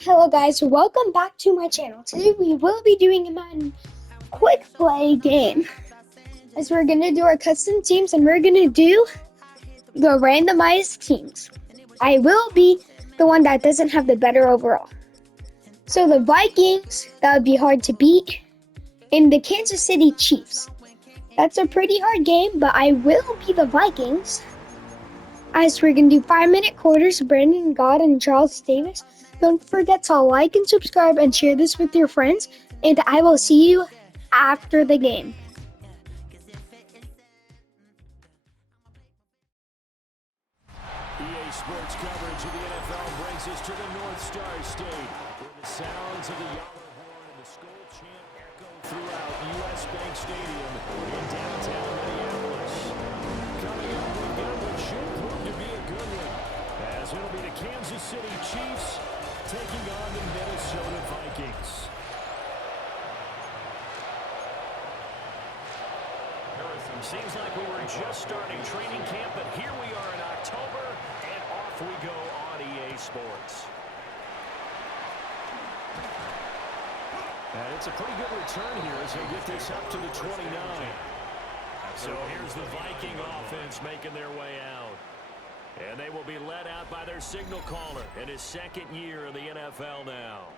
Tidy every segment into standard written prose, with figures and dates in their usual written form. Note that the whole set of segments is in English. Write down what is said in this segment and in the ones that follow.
Hello guys, welcome back to my channel. Today we will be doing a Madden quick play game. As we're gonna do our custom teams and we're gonna do the randomized teams. I will be the one that doesn't have the better overall. So the Vikings, that would be hard to beat. And the Kansas City Chiefs. That's a pretty hard game, but I will be the Vikings. As we're gonna do 5-minute quarters, Brandon God and Charles Davis. Don't forget to like and subscribe and share this with your friends. And I will see you after the game. EA Sports coverage of the NFL brings us to the North Star State, where the sounds of the Yellow Horn and the Skull chant echo throughout U.S. Bank Stadium in downtown Minneapolis. Coming up, we've got what should prove to be a good one, as it'll be the Kansas City Chiefs taking on the Minnesota Vikings. Seems like we were just starting training camp, but here we are in October, and off we go on EA Sports. And it's a pretty good return here as they get this up to the 29. So here's the Viking offense making their way out. And they will be led out by their signal caller in his second year in the NFL now.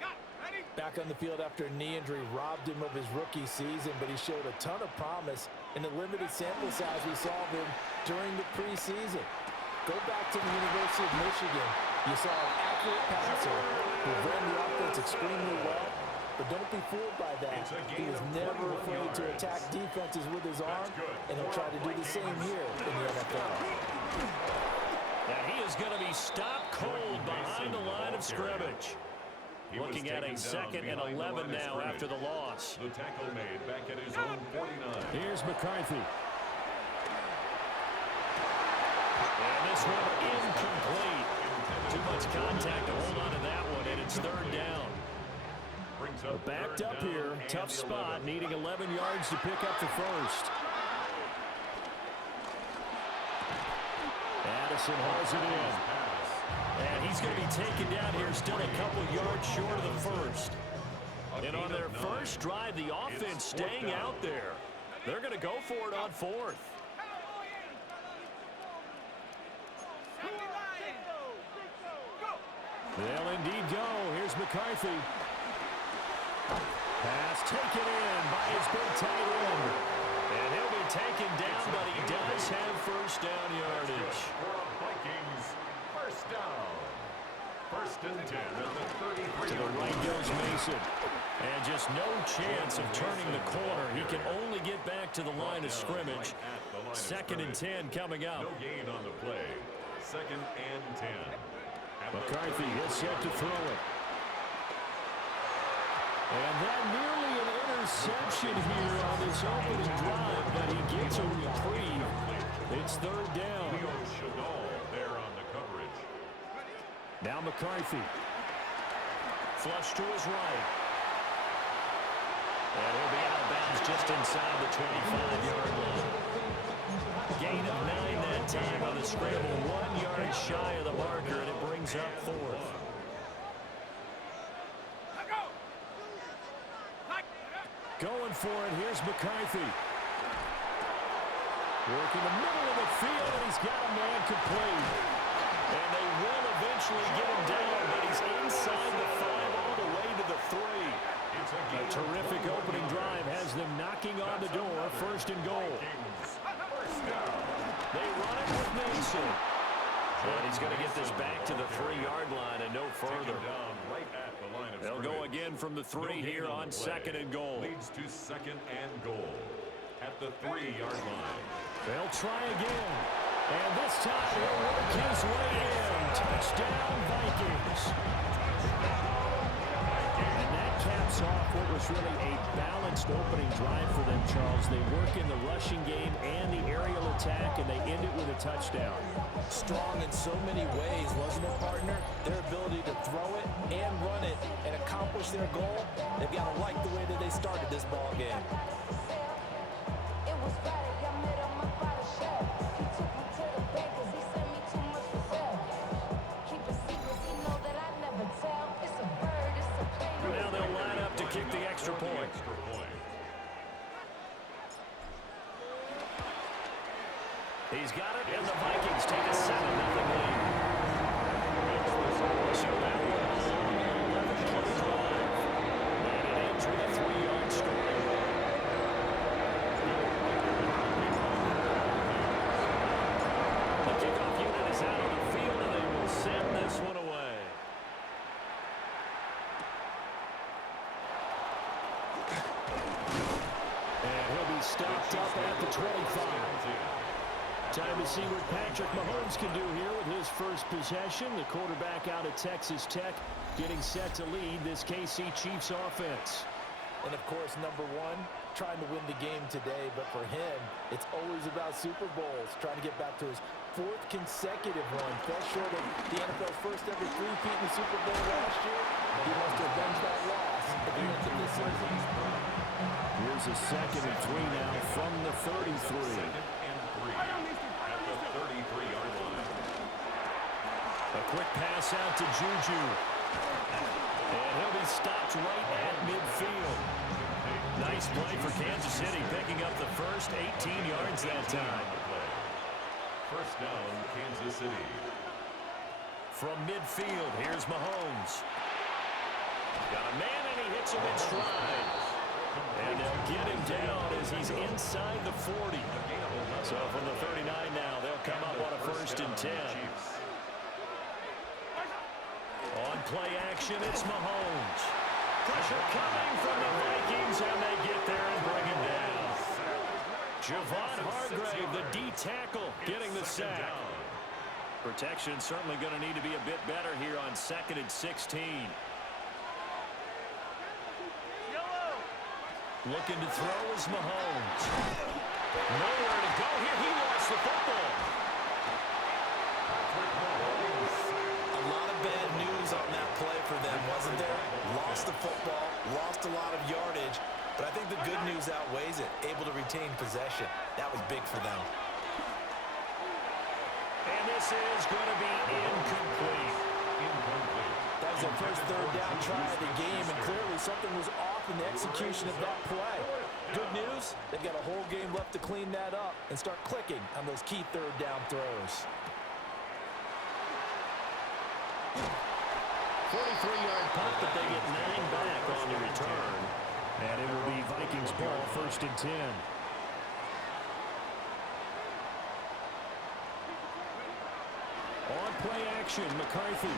Back on the field after a knee injury robbed him of his rookie season, but he showed a ton of promise in the limited sample size we saw of him during the preseason. Go back to the University of Michigan. You saw an accurate passer who ran the offense extremely well, but don't be fooled by that. He was never afraid to attack defenses with his arm, and he'll try to do the same here in the NFL. And he is going to be stopped cold behind the line of scrimmage. Looking at a 2nd and 11 now after the loss. The tackle made back at his own 49. Here's McCarthy. And this one incomplete. Too much contact to hold on to that one, and it's 3rd down. We're backed up here. Tough spot, needing 11 yards to pick up the first. Addison hauls it in. And he's going to be taken down here, still a couple yards short of the first. And on their first drive, the offense staying out there. They're going to go for it on 4th. They'll indeed go. Here's McCarthy. Pass taken in by his big tight end. And he'll be taken down, but he does have first down yardage. Vikings, first down. 1st and 10 at the 33. To the right goes Mason. And just no chance of turning the corner. He can only get back to the line of scrimmage. 2nd and 10 coming up. No gain on the play. 2nd and 10. McCarthy is set to throw it. And that nearly an interception here on this opening drive, but he gets a reprieve. It's 3rd down. There on the coverage. Now McCarthy. Flush to his right. And he'll be out of bounds just inside the 25-yard line. Gain of 9 that time on the scramble. 1 yard shy of the marker, and it brings up 4th. Going for it, here's McCarthy. Working the middle of the field, and he's got a man complete. And they will eventually get him down, but he's inside the 5 all the way to the 3. A terrific opening drive has them knocking on the door, 1st and goal. They run it with Mason. And he's going to get this back to the 3-yard line and no further. They'll go again from the 3 here on 2nd and goal. Leads to 2nd and goal at the 3-yard line. They'll try again. And this time he'll work his way in. Touchdown, Vikings. And that caps off what was really a balanced opening drive for them, Charles. They work in the rushing game and the aerial attack, and they end it with a touchdown. Strong in so many ways, wasn't it, partner? Their ability to throw it and run it and accomplish their goal, they've got to like the way that they started this ball game. Keep it secret, you know that I never tell. It's a bird. He's got it, and the Vikings take a 7-0 lead. So now we're on an 11-play drive. And it ends with a 3-yard scoring. The kickoff unit is out on the field, and they will send this one away. And he'll be stopped up at the 25. Time to see what Patrick Mahomes can do here with his first possession. The quarterback out of Texas Tech getting set to lead this KC Chiefs offense. And, of course, number one, trying to win the game today. But for him, it's always about Super Bowls, trying to get back to his 4th consecutive one. Fell short of the NFL's first ever three-peat in the Super Bowl last year. He must avenge that loss at the end of this season. Here's a 2nd and 3 now from the 33. At the 33-yard line. A quick pass out to Juju. And he'll be stopped right at midfield. Nice play for Kansas City, picking up the first 18 yards that time. First down, Kansas City. From midfield, here's Mahomes. Got a man, and he hits him in stride. And they'll get him down as he's inside the 40. So from the 39 now, they'll come up on a 1st and 10. On play action, it's Mahomes. Pressure coming from the Vikings, and they get there and bring him down. Javon Hargrave, the D tackle, getting the sack. Protection certainly going to need to be a bit better here on 2nd and 16. Looking to throw is Mahomes. Nowhere to go here. He lost the football. A lot of bad news on that play for them, wasn't there? Lost the football, lost a lot of yardage, but I think the good news outweighs it. Able to retain possession. That was big for them. And this is going to be incomplete. That was their first 3rd down try of the game, and clearly something was off in the execution of that play. Good news, they've got a whole game left to clean that up and start clicking on those key 3rd down throws. 43-yard punt, but they get 9 back on the return. And it will be Vikings ball, 1st and 10. On play action, McCarthy.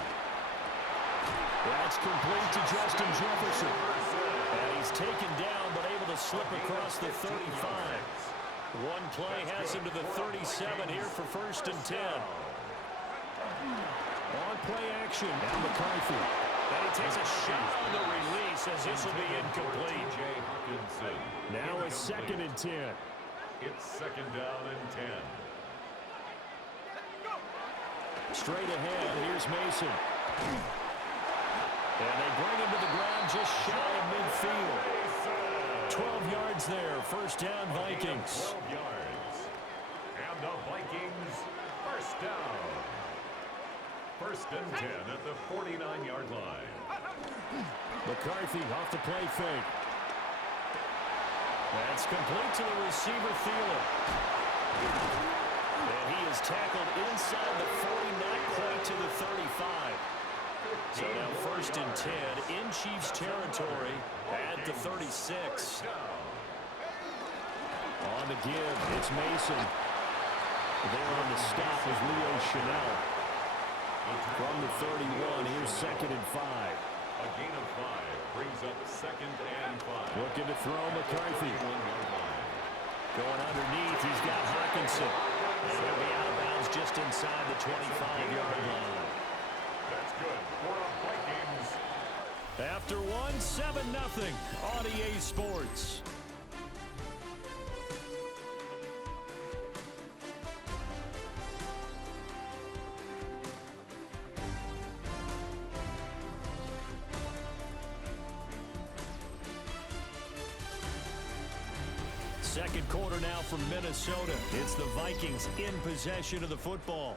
That's complete to Justin Jefferson. And he's taken down, but able to slip across the 35. One play has him to the 37 here for 1st and 10. On play action, now McCarthy. And he takes a shot on the release as this will be incomplete. Now a 2nd and 10. It's 2nd down and 10. Straight ahead, here's Mason. And they bring him to the ground just shy of midfield. 12 yards there, 1st down Vikings. 12 yards. And the Vikings, 1st down. 1st and 10 at the 49-yard line. McCarthy off the play fake. That's complete to the receiver, Thielen. And he is tackled inside the 40, not quite to the 35. So now 1st and 10 in Chiefs territory at the 36. On the give, it's Mason. There on the stop is Leo Chanel. From the 31, here's 2nd and 5. A gain of 5 brings up 2nd and 5. Looking to throw McCarthy. Going underneath, he's got Hawkinson. And he'll be out of bounds just inside the 25-yard line. That's good for the Vikings. After one, 7-0 on EA Sports. Second quarter now from Minnesota. It's the Vikings in possession of the football,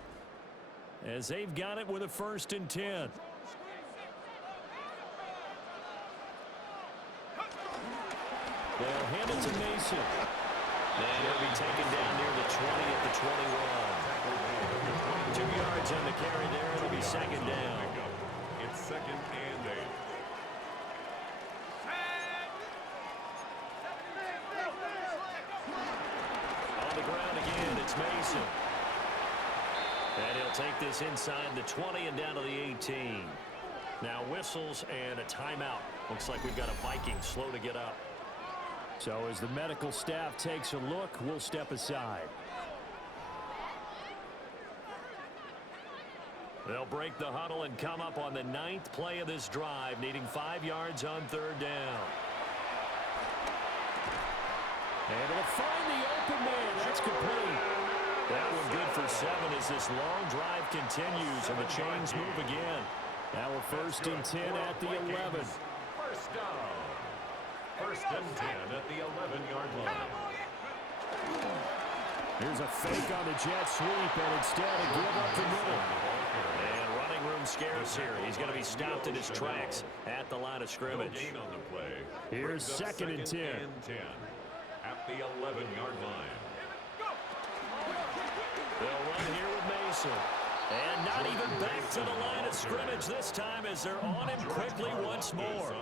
as they've got it with a 1st and 10. They'll hand it to Mason. And he'll be taken down near the 20 at the 21. 2 yards on the carry there. It'll be second down. It's second and 8. On the ground again, it's Mason. And he'll take this inside the 20 and down to the 18. Now whistles and a timeout. Looks like we've got a Viking slow to get up. So as the medical staff takes a look, we'll step aside. They'll break the huddle and come up on the 9th play of this drive, needing 5 yards on 3rd down. Able to find the open man. That's complete. That one good for 7 as this long drive continues and the chains move again. Now we're 1st and 10 at the 11. First down. 1st and 10 at the 11-yard line. Here's a fake on the jet sweep, and instead a give up the middle. And running room scarce here. He's going to be stopped in his tracks at the line of scrimmage. No gain on the play. Here's 2nd and 10. At the 11-yard line. They'll run here with Mason. And not even back to the line of scrimmage this time as they're on him quickly once more.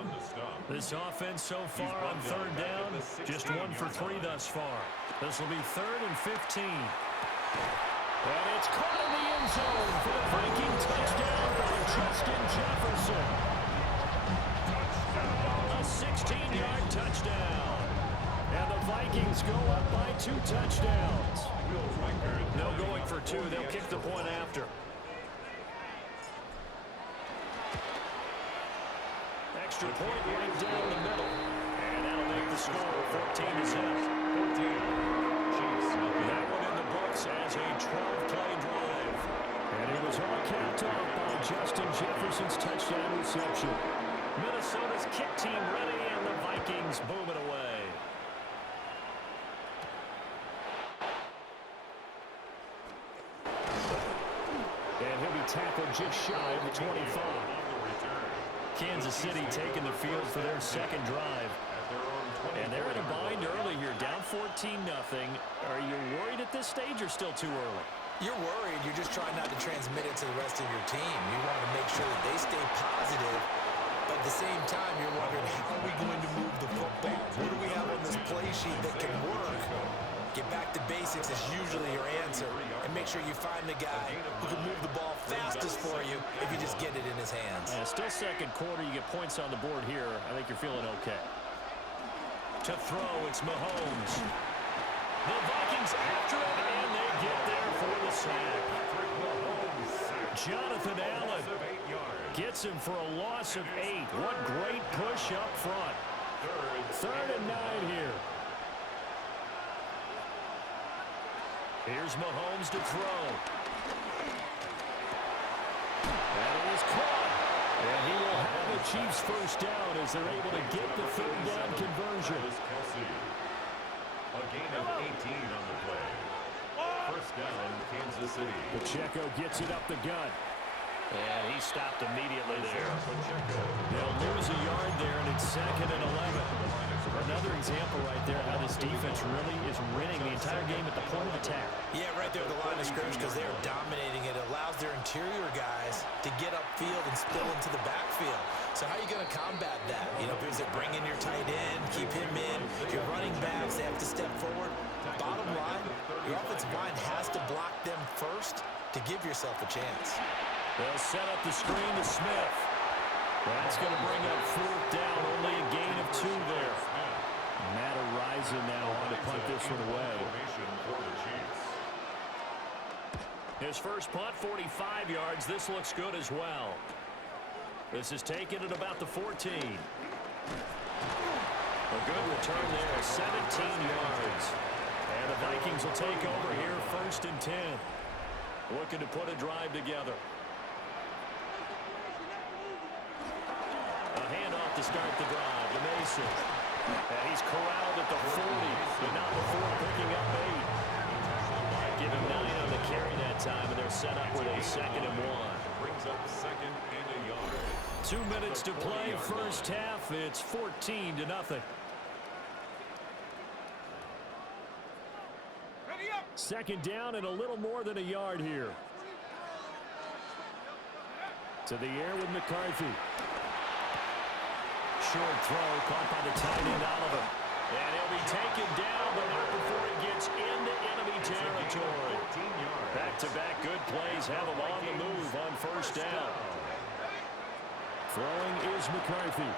This offense so far on 3rd down, just 1 for 3 thus far. This will be 3rd and 15. And it's caught in the end zone for the Viking touchdown by Justin Jefferson. A 16-yard touchdown. And the Vikings go up by 2 touchdowns. No going for 2. They'll kick the point after. Extra point right down the middle. And that'll make the score 14-7. That one in the books as a 12-play drive. And it was all capped off by Justin Jefferson's touchdown reception. Minnesota's kick team ready, and the Vikings boom it away. And he'll be tackled just shy of the 25. Kansas City taking the field for their 2nd drive. And they're in a bind early here, down 14-0. Are you worried at this stage or still too early? You're worried. You're just trying not to transmit it to the rest of your team. You want to make sure that they stay positive. But at the same time, you're wondering, how are we going to move the football? What do we have on this play sheet that can work? Get back to basics is usually your answer. And make sure you find the guy who can move the ball fastest for you if you just get it in his hands. Yeah, still 2nd quarter. You get points on the board here. I think you're feeling okay. To throw, it's Mahomes. The Vikings after it, and they get there for the sack. Jonathan Allen gets him for a loss of 8. What great push up front. 3rd and 9 here. Here's Mahomes to throw. And it is caught. And he will have the Chiefs 1st down as they're able to get the 3rd down conversion. A gain of 18 on the play. 1st down, Kansas City. Pacheco gets it up the gut. And he stopped immediately there. They'll lose a yard there, and it's 2nd and 11. Another example right there how this defense really is winning the entire game at the point of attack. Yeah, right there at the line of scrimmage because they're dominating it. It allows their interior guys to get upfield and spill into the backfield. So how are you going to combat that? You know, is it bring in your tight end, keep him in, your running backs, they have to step forward. Bottom line, your offensive line has to block them first to give yourself a chance. They'll set up the screen to Smith. That's going to bring up 4th down, only a gain of 2 there. Matt Araiza now on to punt this one away. His first punt, 45 yards. This looks good as well. This is taken at about the 14. A good return there, 17 yards. And the Vikings will take over here, 1st and 10. Looking to put a drive together. A handoff to start the drive to Mason. And he's corralled at the 40, but not before picking up 8. Give him 9 on the carry that time, and they're set up with a 2nd and 1. Brings up 2nd and a yard. 2 minutes to play, 1st half. It's 14-0. second down and a little more than a yard here. To the air with McCarthy. Short throw caught by the tight end Oliver. And he'll be taken down, but not before he gets into enemy territory. Back-to-back good plays have him on the move on first down. Throwing is McCarthy.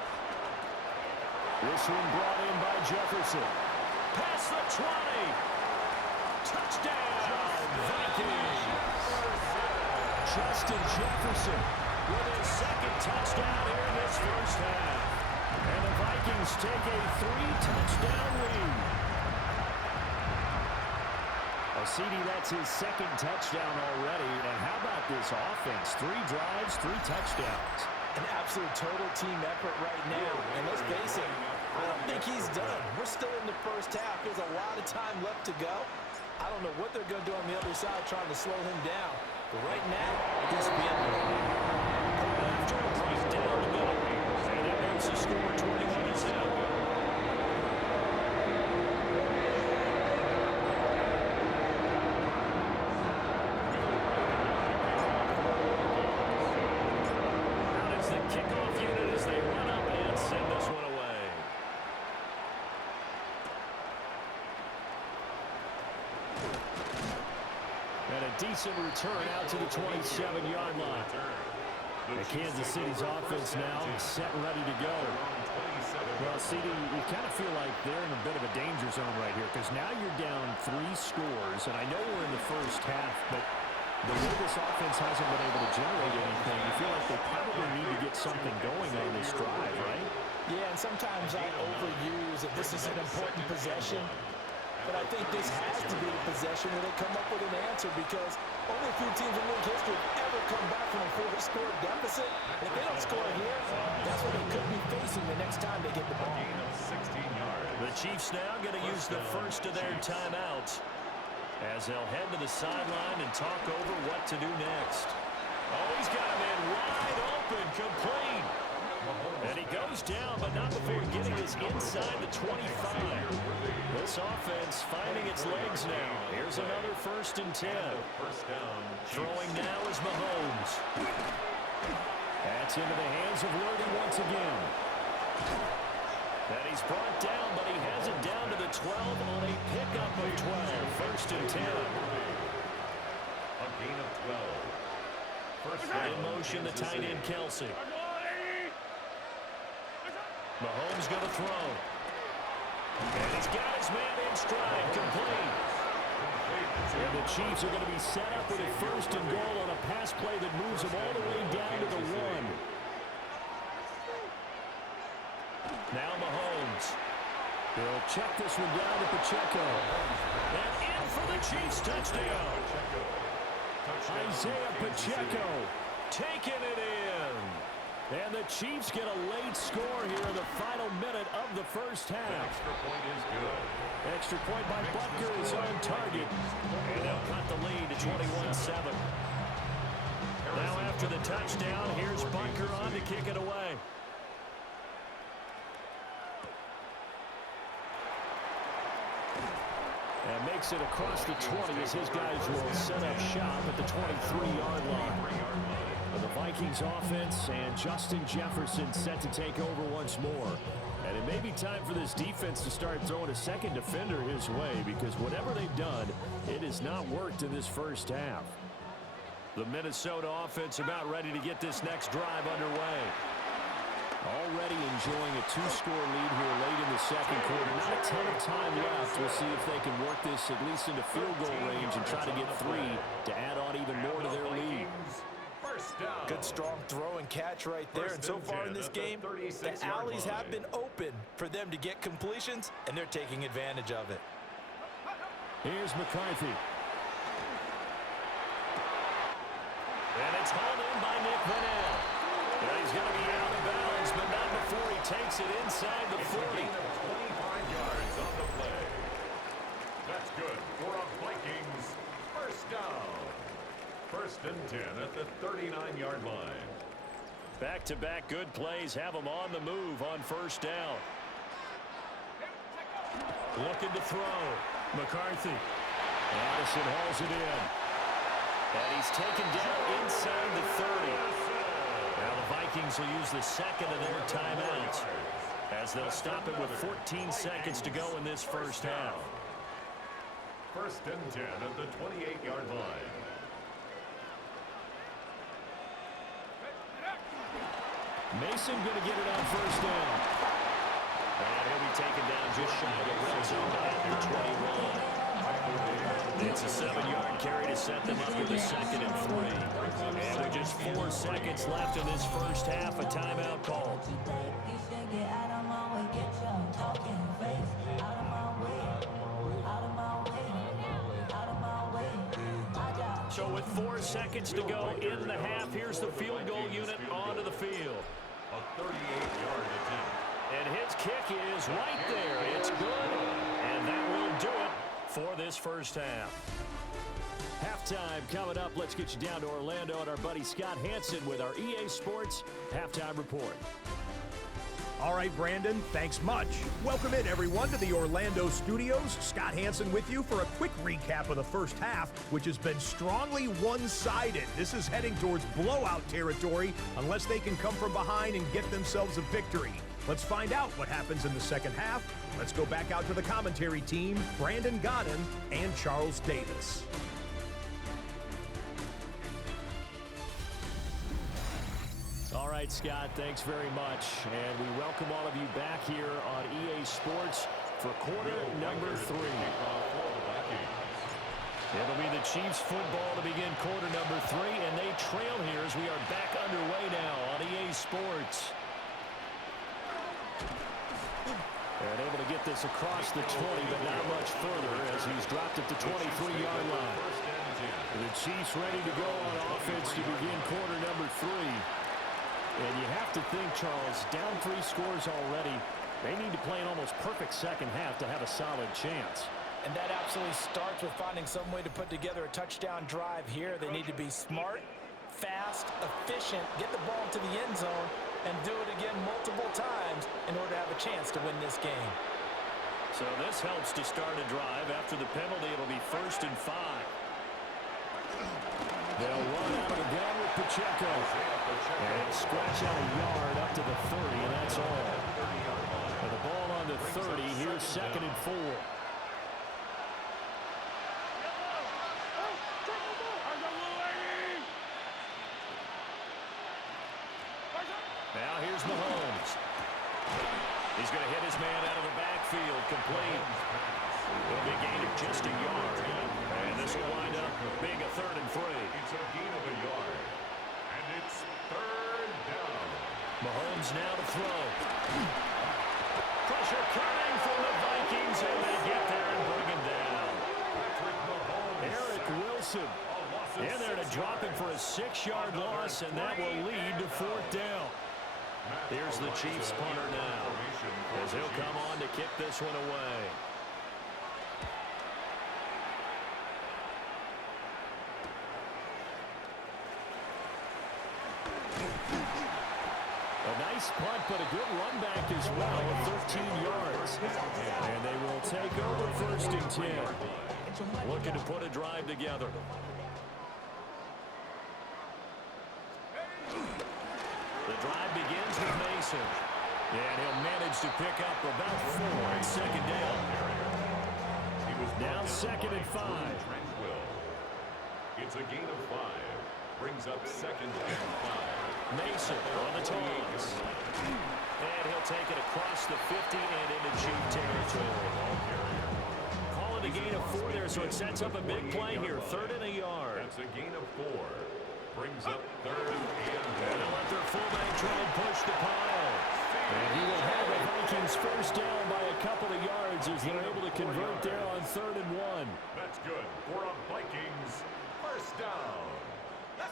This one brought in by Jefferson. Past the 20. Touchdown, Vikings. Justin Jefferson with his second touchdown here in this first half. And the Vikings take a 3-touchdown lead. CD, that's his second touchdown already. And how about this offense? 3 drives, 3 touchdowns. An absolute total team effort right now. And let's face it, I don't think he's done. We're still in the first half. There's a lot of time left to go. I don't know what they're going to do on the other side trying to slow him down. But right now, he's feeling it. After a break down the middle. And that makes the score 21-7. Decent return out to the 27-yard line. And Kansas City's offense now is set and ready to go. Well, CD, you kind of feel like they're in a bit of a danger zone right here because now you're down 3 scores, and I know we're in the first half, but the way this offense hasn't been able to generate anything, you feel like they probably need to get something going on this drive, right? Yeah, and sometimes I overuse that this is an important possession. But I think this has to be a possession where they come up with an answer because only a few teams in league history have ever come back from a 4-score deficit. If they don't score here, that's what they could be facing the next time they get the ball. The Chiefs now going to use the first of their timeouts as they'll head to the sideline and talk over what to do next. Oh, he's got him in wide open, complete. And he goes down, but not before getting us inside the 25. This offense finding its legs now. Here's another 1st and 10. Throwing now is Mahomes. That's into the hands of Worthy once again. And he's brought down, but he has it down to the 12 on a pickup of 12. 1st and 10. A gain of 12. In motion, the tight end Kelsey. Mahomes going to throw. And he's got his man in stride, complete. And the Chiefs are going to be set up with a 1st and goal on a pass play that moves them all the way down to the 1. Now Mahomes. He'll check this one down to Pacheco. And in for the Chiefs touchdown. Isaiah Pacheco taking it in. And the Chiefs get a late score here in the final minute of the first half. The extra point is good. Extra point by Butker is on target. And they'll cut the lead to 21-7. Now after the touchdown, here's Butker on to kick it away. And makes it across the 20 as his guys will set up shop at the 23-yard line. The Vikings offense and Justin Jefferson set to take over once more. And it may be time for this defense to start throwing a second defender his way because whatever they've done, it has not worked in this first half. The Minnesota offense about ready to get this next drive underway. Already enjoying a 2-score lead here late in the second quarter. Not a ton of time left. We'll see if they can work this at least into field goal range and try to get 3 to add on even more to their lead. Good strong throw and catch right there. And so far in this game, the alleys have been open for them to get completions, and they're taking advantage of it. Here's McCarthy. And it's hauled in by Nick Vanell. And he's going to be out of bounds, but not before he takes it inside the 40. 25 yards on the play. That's good for a Vikings 1st down. 1st and 10 at the 39-yard line. Back-to-back good plays have them on the move on 1st down. Looking to throw. McCarthy. Addison hauls it in. And he's taken down inside the 30. Now the Vikings will use the second of their timeouts as they'll stop it with 14 seconds to go in this first half. First and 10 at the 28-yard line. Mason going to get it on first down. And he'll be taken down just shy of the red zone at the 21. It's a 7-yard carry to set them up with a 2nd and 3. And with just 4 seconds left in this first half, a timeout call. So with 4 seconds to go in the half, here's the field goal unit onto the field. A 38-yard attempt. And his kick is right there. It's good. And that will do it for this first half. Halftime coming up. Let's get you down to Orlando and our buddy Scott Hansen with our EA Sports Halftime Report. All right, Brandon, thanks much. Welcome in, everyone, to the Orlando studios. Scott Hansen with you for a quick recap of the first half, which has been strongly one-sided. This is heading towards blowout territory unless they can come from behind and get themselves a victory. Let's find out what happens in the second half. Let's go back out to the commentary team, Brandon Godden and Charles Davis. All right, Scott, thanks very much. And we welcome all of you back here on EA Sports for quarter number 3. It'll be the Chiefs football to begin quarter number 3, and they trail here as we are back underway now on EA Sports. And able to get this across the 20, but not much further as he's dropped at the 23-yard line. The Chiefs ready to go on offense to begin quarter number 3. And you have to think, Charles, down 3 scores already. They need to play an almost perfect second half to have a solid chance. And that absolutely starts with finding some way to put together a touchdown drive here. They need to be smart, fast, efficient, get the ball to the end zone, and do it again multiple times in order to have a chance to win this game. So this helps to start a drive. After the penalty, it'll be 1st and 5. They'll run out of the gun with Pacheco. And scratch out a yard up to the 30, and that's all. And the ball on the 30, here's 2nd and 4. Now here's Mahomes. He's going to hit his man out of the backfield, complete. It'll be a gain of just a yard. And this will wind up being a 3rd and 3. It's a gain of a yard. And it's 3rd down. Mahomes now to throw. Pressure coming from the Vikings, and they get there and bring him down. Patrick Mahomes. Eric Wilson in there to drop him for a 6-yard loss, and that will lead to 4th down. Here's the Chiefs punter now as he'll come on to kick this one away. A nice punt, but a good run back as well at 13 yards. And they will take over 1st and 10. Looking to put a drive together. The drive begins with Mason. And he'll manage to pick up about 4 at 2nd down. Now 2nd and 5. It's a gain of 5. Brings up 2nd and 5. Mason on the toss. And he'll take it across the 50 and into Chief territory. Calling a gain of 4 there, so it sets up a big play here. 3rd and a yard. That's a gain of 4. Brings up 3rd and 1. And they'll let their fullback try and push the pile. And he will have the Vikings 1st down by a couple of yards as they're able to convert there on 3rd and 1. That's good for a Vikings 1st down.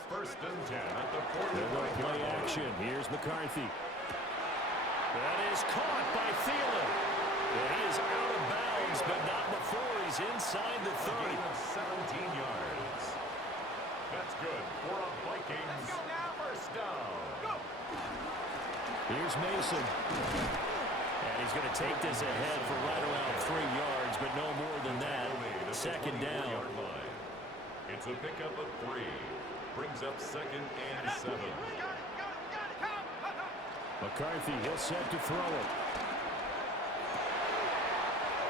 1st and 10 at the 40. They're going to play action. Here's McCarthy. That is caught by Thielen. And he is out of bounds, but not before he's inside the 30. 17 yards. That's good for a Vikings 1st down. Here's Mason. And he's going to take this ahead for right around 3 yards, but no more than that. Second down. It's a pickup of 3. Brings up 2nd and 7. McCarthy, he'll set to throw it.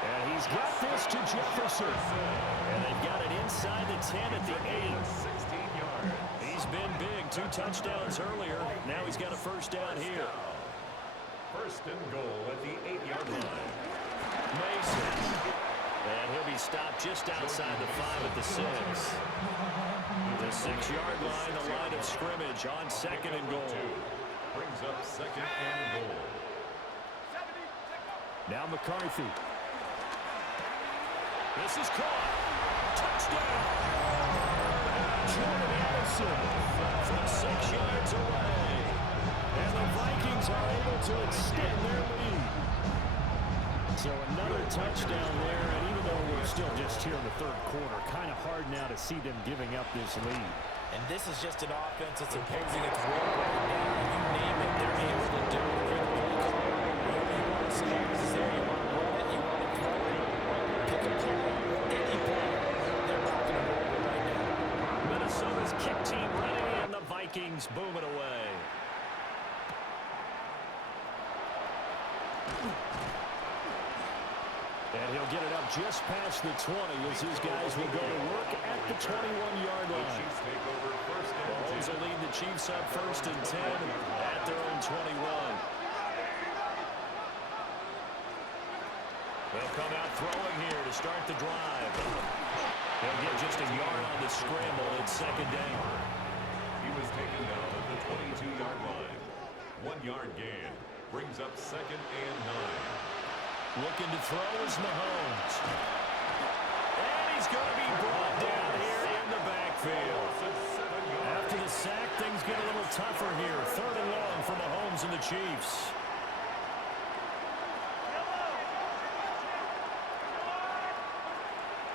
And he's got this to Jefferson. And they've got it inside the 10 at the 8. 16 yards. He's been big. 2 touchdowns earlier. Now he's got a first down here. First and goal at the 8-yard line. Mason. And he'll be stopped just outside the 5 at the 6. The 6-yard line, the line of scrimmage on 2nd and goal. Brings up 2nd and goal. Now McCarthy. This is caught. Touchdown. Jordan Addison from 6 yards away. And the Vikings are able to extend their lead. So another touchdown there, and even though we're still just here in the 3rd quarter, kind of hard now to see them giving up this lead. And this is just an offense that's imposing its will right now. You name it, they're able to do it. If you're the play caller, whatever you want to see is there. You want to run it, you want to throw it, pick a play, any play. They're rocking and rolling right now. Minnesota's kick team ready, and the Vikings boom it away. And he'll get it up just past the 20 as his guys will go to work at the 21-yard line. Mahomes will lead the Chiefs up 1st and 10 at their own 21. They'll come out throwing here to start the drive. They'll get just a yard on the scramble at 2nd down. He was taken down at the 22-yard line. 1-yard gain. Brings up 2nd and 9. Looking to throw is Mahomes. And he's going to be brought down here in the backfield. After the sack, things get a little tougher here. 3rd and long for Mahomes and the Chiefs.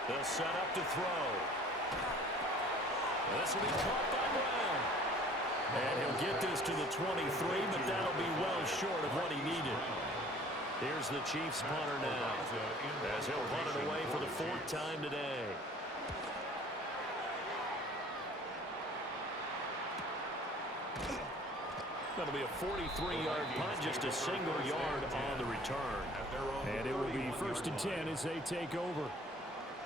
They'll set up to throw. This will be caught by Brown. And he'll get this to the 23, but that'll be well short of what he needed. Here's the Chiefs punter now, as he'll punt it away for the 4th time today. That'll be a 43-yard punt, just a single yard on the return. And it will be 1st and 10 as they take over.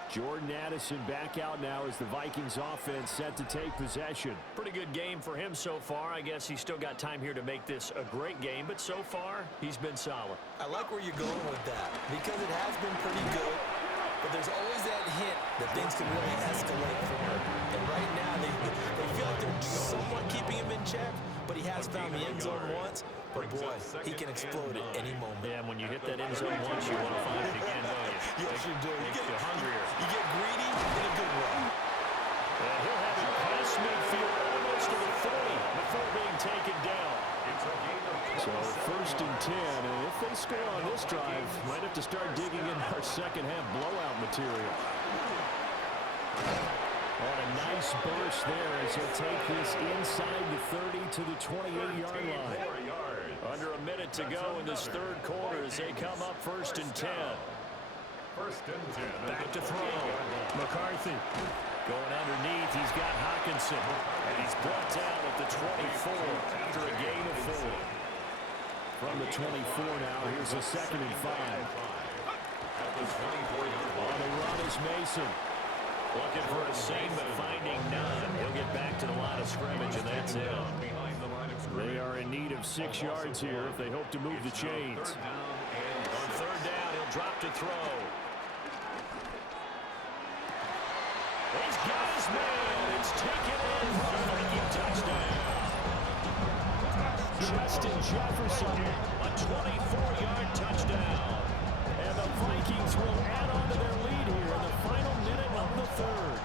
Jordan Addison back out now as the Vikings offense set to take possession. Pretty good game for him so far. I guess he's still got time here to make this a great game, but so far, he's been solid. I like where you're going with that because it has been pretty good, but there's always that hint that things can really escalate for him. And right now, they feel like they're somewhat keeping him in check, but he has found the end zone once. But boy, he can explode at any moment. Yeah, when you hit that end zone once, you want to find it again, don't you? Yes, you do. You get hungrier. You get greedy in a good way. And he'll have it past midfield almost to the 40 before being taken down. So 1st and 10, and if they score on this drive, might have to start digging in our second half blowout material. And a nice burst there as he'll take this inside the 30 to the 28-yard line. Under a minute to go in this 3rd quarter as they come up 1st and 10. Back to throw. McCarthy going underneath. He's got Hawkinson. And he's brought down at the 24 after a gain of 4. From the 24 now, here's a 2nd and 5. On the run is Mason. Looking for a seam, but finding none. He'll get back to the line of scrimmage, and that's it. They are in need of 6 yards here if they hope to move the chains. On 3rd down, he'll drop to throw. He's got his man. It's taken in for a Viking touchdown. Justin Jefferson, a 24-yard touchdown. And the Vikings will add on to their lead here in the final minute of the 3rd.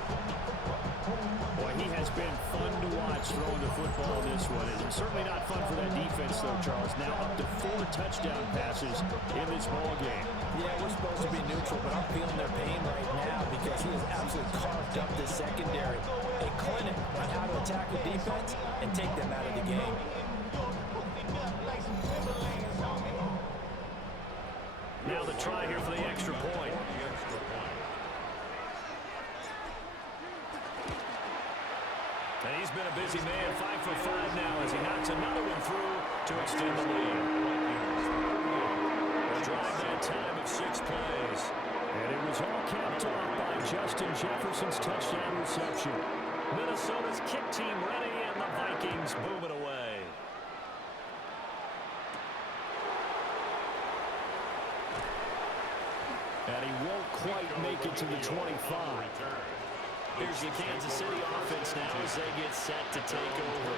Boy, he has been fun to watch throwing the football this one. And certainly not fun for that defense, though, Charles. Now up to 4 touchdown passes in this ball game. Yeah, we're supposed to be neutral, but I'm feeling their pain right now because he has absolutely carved up this secondary. A clinic on how to attack the defense and take them out of the game. Now the try here for the extra point. been a busy man. 5 for 5 now as he knocks another one through to extend the lead. A drive that time of 6 plays. And it was all capped off by Justin Jefferson's touchdown reception. Minnesota's kick team ready, and the Vikings boom it away. And he won't quite make it to the 25. Here's the Kansas City offense now as they get set to take over.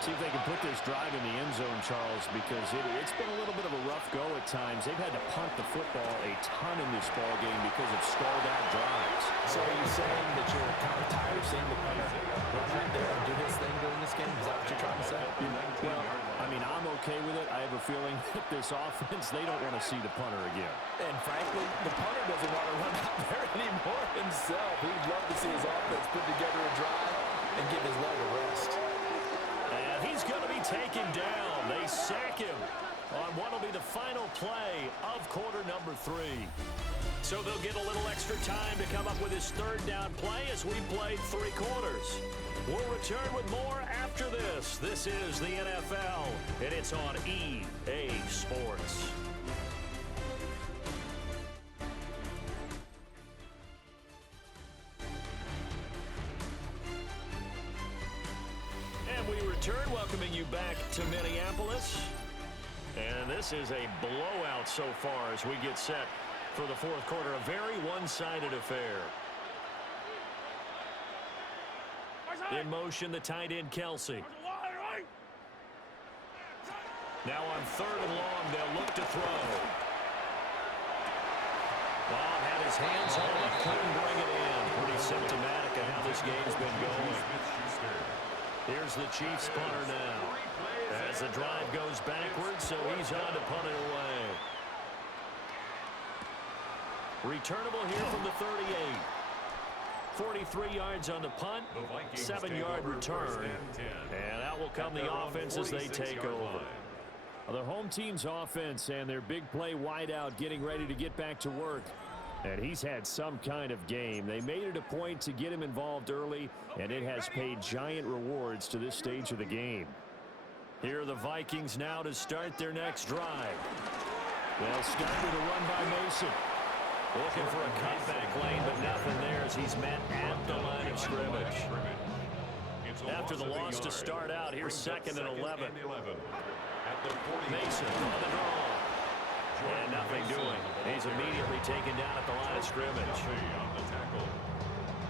See if they can put this drive in the end zone, Charles, because it's been a little bit of a rough go at times. They've had to punt the football a ton in this ball game because of stalled-out drives. So are you saying that you're kind of tired of seeing the punter run out there and do his thing during this game? Is that what you're trying to say? Well, I mean, I'm okay with it. I have a feeling that this offense, they don't want to see the punter again. And frankly, the punter doesn't want to run out there anymore himself. He'd love to see his offense put together a drive and give his leg a rest. And he's going to be taken down. They sack him on what will be the final play of quarter number 3. So they'll get a little extra time to come up with his third down play as we played 3 quarters. We'll return with more after this. This is the NFL, and it's on EA Sports. And we return, welcoming you back to Minneapolis. And this is a blowout so far as we get set for the fourth quarter. A very one-sided affair. In motion, the tight end, Kelsey. Now on 3rd and long, they'll look to throw. Ball had his hands on it, couldn't bring it in. Pretty symptomatic of how this game's been going. Here's the Chiefs punter now. As the drive goes backwards, so he's on to punt it away. Returnable here from the 38. 43 yards on the punt, 7-yard return, and out will come the offense as they take over. The home team's offense and their big play wideout getting ready to get back to work. And he's had some kind of game. They made it a point to get him involved early, and it has paid giant rewards to this stage of the game. Here are the Vikings now to start their next drive. They'll start with a run by Mason. Looking for a cutback lane, but nothing there as he's met at the line of scrimmage. After the loss to start out, here's 2nd and 11. Mason on the draw. And nothing doing. He's immediately taken down at the line of scrimmage.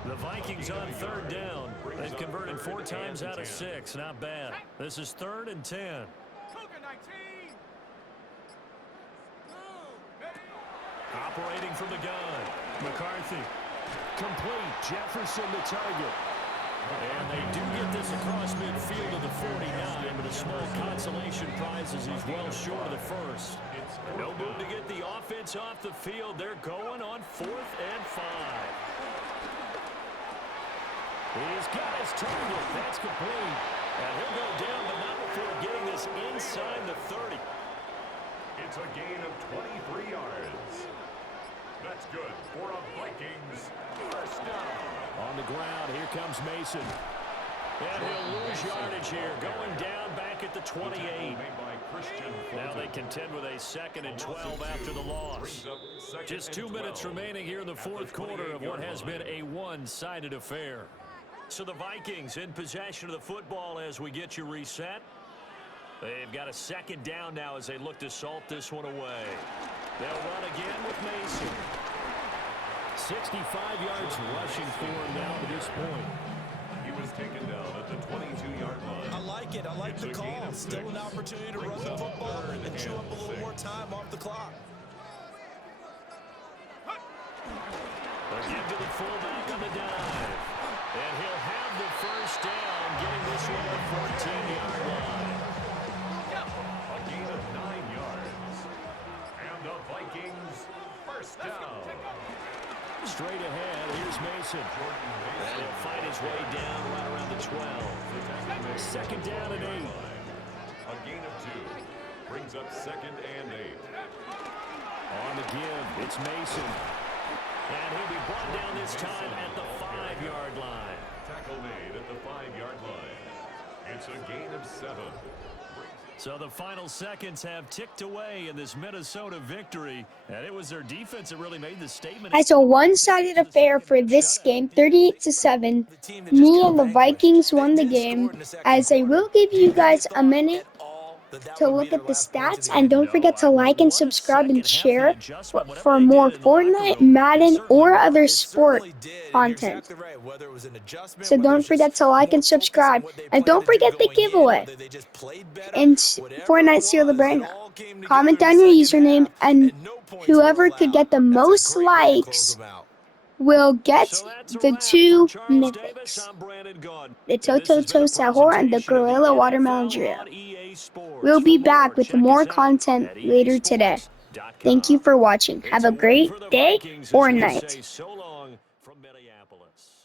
The Vikings on 3rd down. They've converted 4 times out of 6. Not bad. This is 3rd and 10. Operating from the gun. McCarthy. Complete. Jefferson the target. And they do get this across midfield to the 49, but a small consolation prize as he's well short of the first. No move to get the offense off the field. They're going on 4th and 5. He's got his target. That's complete. And he'll go down, but not before getting this inside the 30. It's a gain of 23 yards. That's good for a Vikings first down. On the ground, here comes Mason. And he'll lose yardage here, going down back at the 28. Now they contend with a 2nd and 12 after the loss. Just 2 minutes remaining here in the fourth quarter of what has been a one-sided affair. So the Vikings in possession of the football as we get you reset. They've got a 2nd down now as they look to salt this one away. They'll run again with Mason. 65 yards rushing for him now to this point. He was taken down at the 22-yard line. I like it. I like the call. Still an opportunity to run the football and chew up a little more time off the clock. They'll give to the fullback on the dive. And he'll have the first down, getting this one to the 14-yard line. A gain of 9 yards. And the Vikings first down. Straight ahead, here's Mason. And he'll fight his way down right around the 12. 2nd down and 8. A gain of 2. Brings up 2nd and 8. On the give, it's Mason. And he'll be brought down this time at the 5-yard line. Tackle made at the 5-yard line. It's a gain of 7. So the final seconds have ticked away in this Minnesota victory, and it was their defense that really made the statement. It's a one-sided affair for this game, 38-7. Me and the Vikings won the game, as I will give you guys a minute to look at the stats, and don't forget to like and subscribe and share for more Fortnite, Madden, or other sport content. So don't forget to like and subscribe, and don't forget the giveaway and Fortnite Seal the Brain. Comment down your username, and whoever could get the most likes will get the 2 mythics, the Toto Sahur and the Gorilla Watermelon Trio. We'll be back with more content later today. Thank you for watching. Have a great day or night. So long from Minneapolis.